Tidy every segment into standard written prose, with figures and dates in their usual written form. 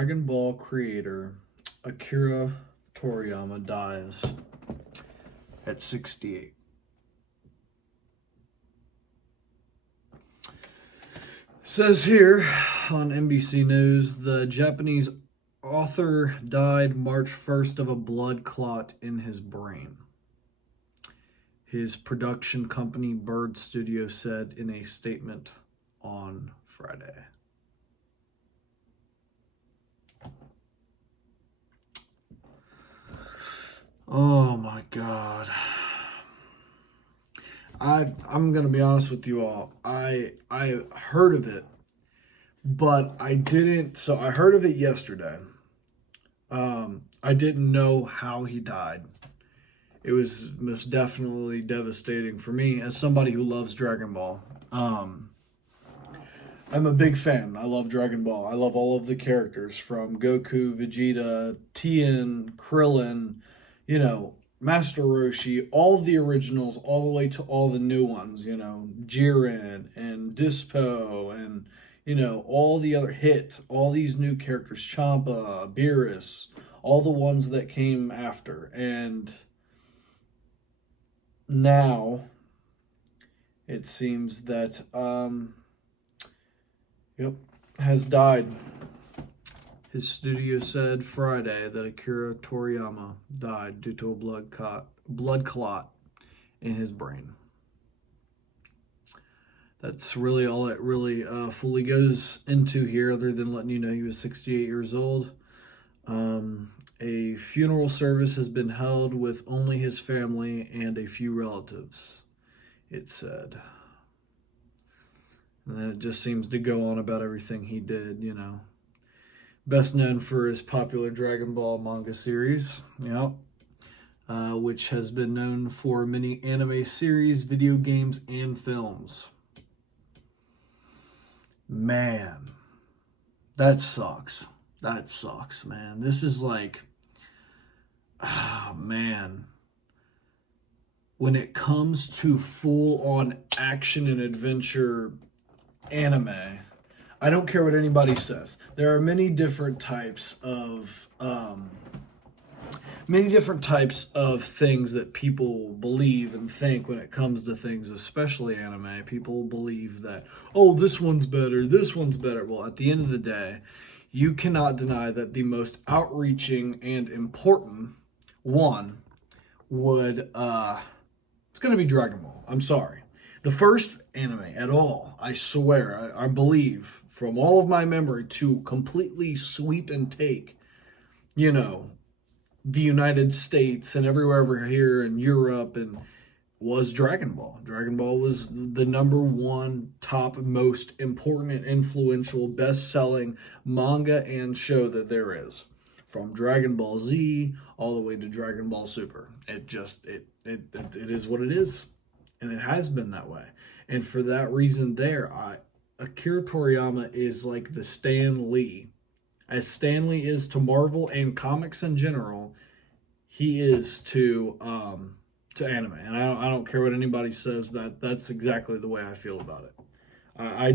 Dragon Ball creator Akira Toriyama dies at 68. Says here on NBC News, the Japanese author died March 1st of a blood clot in his brain. His production company, Bird Studio, said in a statement on Friday. Oh my God. I'm gonna be honest with you all. I heard of it, but I didn't. So I heard of it yesterday. I didn't know how he died. It was most definitely devastating for me as somebody who loves Dragon Ball. I'm a big fan. I love Dragon Ball. I love all of the characters from Goku, Vegeta, Tien, Krillin, Master Roshi, all the originals, all the way to all the new ones, Jiren and Dispo and, all the other hits, all these new characters, Champa, Beerus, all the ones that came after. And now it seems that, has died. His studio said Friday that Akira Toriyama died due to a blood clot in his brain. That's really all it really fully goes into here, other than letting you know he was 68 years old. A funeral service has been held with only his family and a few relatives, it said. And then it just seems to go on about everything he did, Best known for his popular Dragon Ball manga series, which has been known for many anime series, video games, and films. Man, that sucks. That sucks, man. This is like, man. When it comes to full-on action and adventure anime, I don't care what anybody says. There are many different types of things that people believe and think when it comes to things, especially anime. People believe that, oh, this one's better, this one's better. Well, at the end of the day, you cannot deny that the most outreaching and important one would it's going to be Dragon Ball. I'm sorry. The first anime at all, I swear, I believe, from all of my memory, to completely sweep and take, the United States and everywhere over here in Europe, and was Dragon Ball. Dragon Ball was the number one top most important and influential best-selling manga and show that there is. From Dragon Ball Z all the way to Dragon Ball Super. It is what it is. And it has been that way. And for that reason there, Akira Toriyama is like the Stan Lee. As Stan Lee is to Marvel and comics in general, he is to anime. And I don't care what anybody says, that's exactly the way I feel about it. I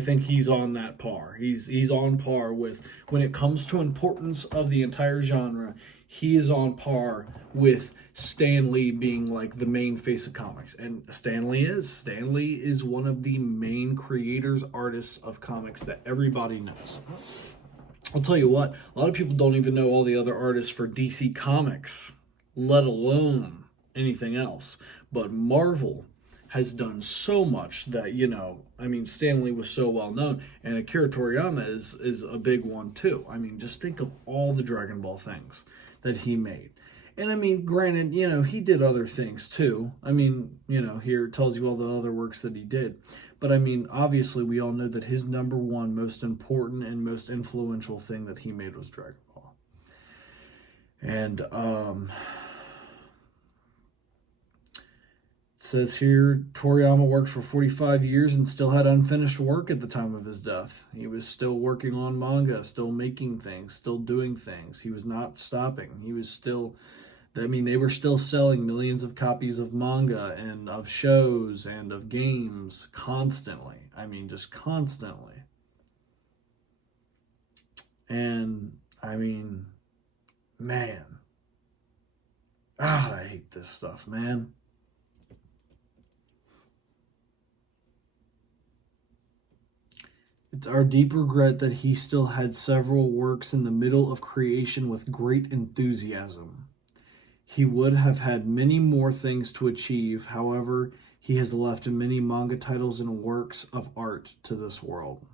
think he's on that par. He's on par with, when it comes to importance of the entire genre, he is on par with Stan Lee being like the main face of comics. And Stan Lee is one of the main creators, artists of comics that everybody knows. I'll tell you what, a lot of people don't even know all the other artists for DC Comics, let alone anything else. But Marvel has done so much that, Stan Lee was so well known, and Akira Toriyama is a big one too. Just think of all the Dragon Ball things that he made. And granted, he did other things too. Here it tells you all the other works that he did. But obviously we all know that his number one most important and most influential thing that he made was Dragon Ball. And it says here, Toriyama worked for 45 years and still had unfinished work at the time of his death. He was still working on manga, still making things, still doing things. He was not stopping. He was still, they were still selling millions of copies of manga and of shows and of games constantly. Just constantly. And I mean, man, God, I hate this stuff, man. It's our deep regret that he still had several works in the middle of creation with great enthusiasm. He would have had many more things to achieve. However, he has left many manga titles and works of art to this world.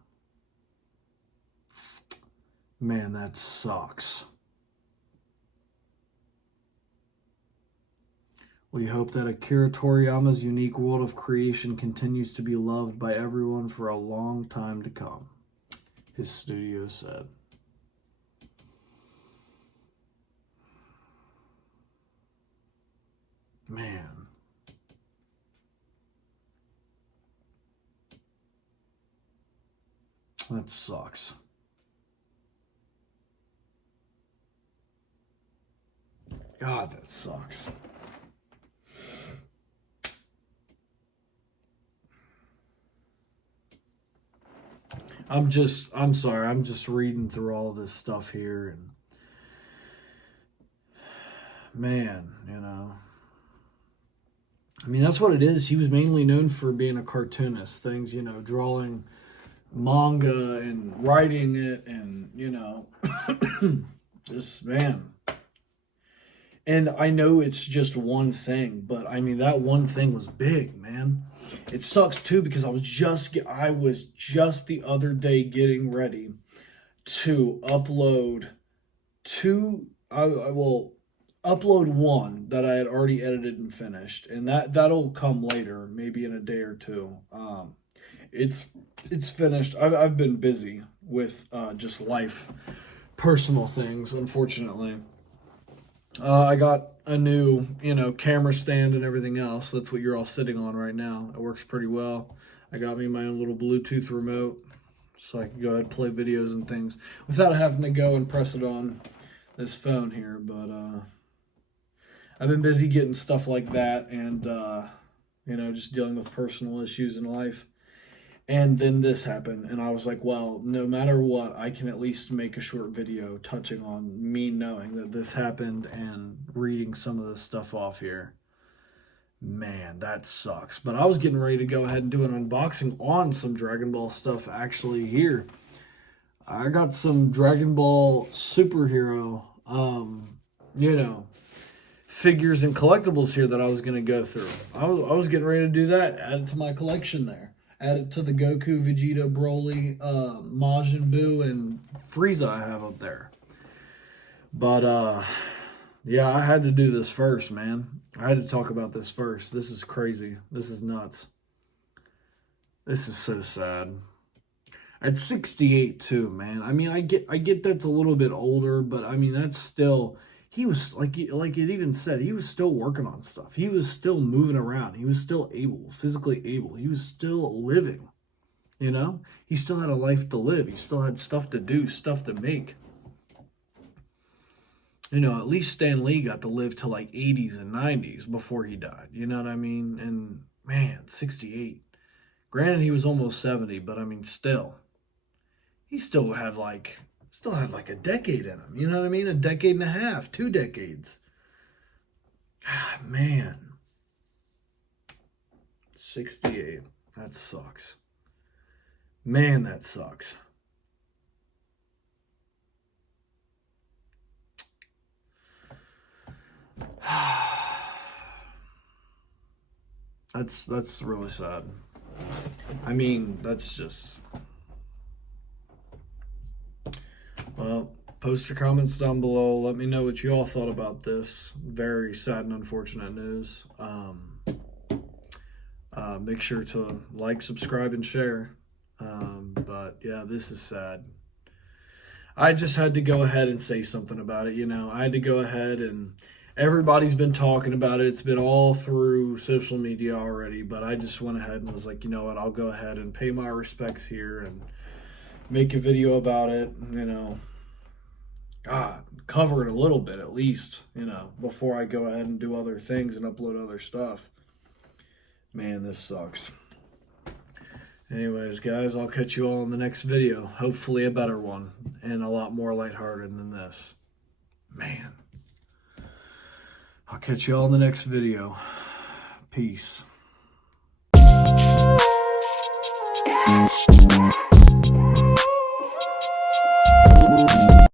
Man, that sucks. We hope that Akira Toriyama's unique world of creation continues to be loved by everyone for a long time to come, his studio said. Man. That sucks. God, that sucks. I'm sorry, I'm just reading through all this stuff here, and man, you know. I mean, that's what it is. He was mainly known for being a cartoonist. Things, you know, drawing manga and writing it, and, you know, just, man. And I know it's just one thing, but I mean, that one thing was big, man. It sucks too, because I was just the other day getting ready to upload upload one that I had already edited and finished, and that'll come later, maybe in a day or two. It's finished. I've been busy with just life, personal things, unfortunately. I got a new, you know, camera stand and everything else. That's what you're all sitting on right now. It works pretty well. I got me my own little Bluetooth remote, so I can go ahead and play videos and things without having to go and press it on this phone here. But I've been busy getting stuff like that, and you know, just dealing with personal issues in life. And then this happened, and I was like, well, no matter what, I can at least make a short video touching on me knowing that this happened and reading some of this stuff off here. Man, that sucks. But I was getting ready to go ahead and do an unboxing on some Dragon Ball stuff actually here. I got some Dragon Ball superhero, you know, figures and collectibles here that I was going to go through. I was getting ready to do that, add it to my collection there. Add it to the Goku, Vegeta, Broly, Majin Buu, and Frieza I have up there. But, yeah, I had to do this first, man. I had to talk about this first. This is crazy. This is nuts. This is so sad. At 68 too, man. I mean, I get that's a little bit older, but I mean, that's still, he was like it even said, he was still working on stuff. He was still moving around. He was still able, physically able. He was still living, you know? He still had a life to live. He still had stuff to do, stuff to make. You know, at least Stan Lee got to live to like 80s and 90s before he died. You know what I mean? And man, 68. Granted, he was almost 70, but I mean, still, he still had like a decade in him. You know what I mean? A decade and a half, 2 decades. God, man. 68. That sucks. Man, that sucks. That's really sad. I mean, that's just... Well, post your comments down below. Let me know what you all thought about this. Very sad and unfortunate news. Make sure to like, subscribe, and share. But yeah, this is sad. I just had to go ahead and say something about it. You know, I had to go ahead, and everybody's been talking about it. It's been all through social media already, but I just went ahead and was like, you know what, I'll go ahead and pay my respects here and make a video about it, you know. God, cover it a little bit at least, you know, before I go ahead and do other things and upload other stuff. Man, this sucks. Anyways, guys, I'll catch you all in the next video. Hopefully a better one and a lot more lighthearted than this. Man. I'll catch you all in the next video. Peace.